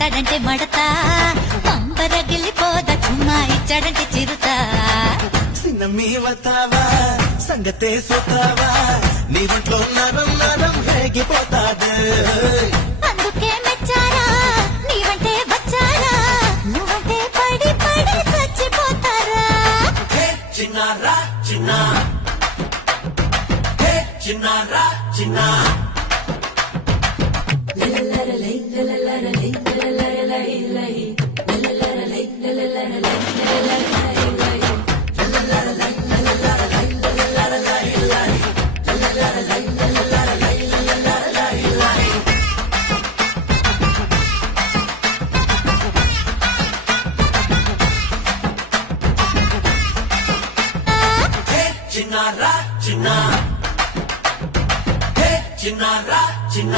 కడతాడంటే మడతా పంపరగిలిపోదా చుమ్మా ఇచ్చాడంటే చిరుతా సినమీవతావా సంగతే సోతావా నీ ఒంట్లో నరం నరం రేగిపోతాడు అందుకే మెచ్చారా నీవంటే వచ్చారా నువ్వంటే పడి పడి చచ్చిపోతారా చిన్నారా చిన్న చిన్నారా చిన్న చిన్నారా చిన్న చిన్నారా చిన్న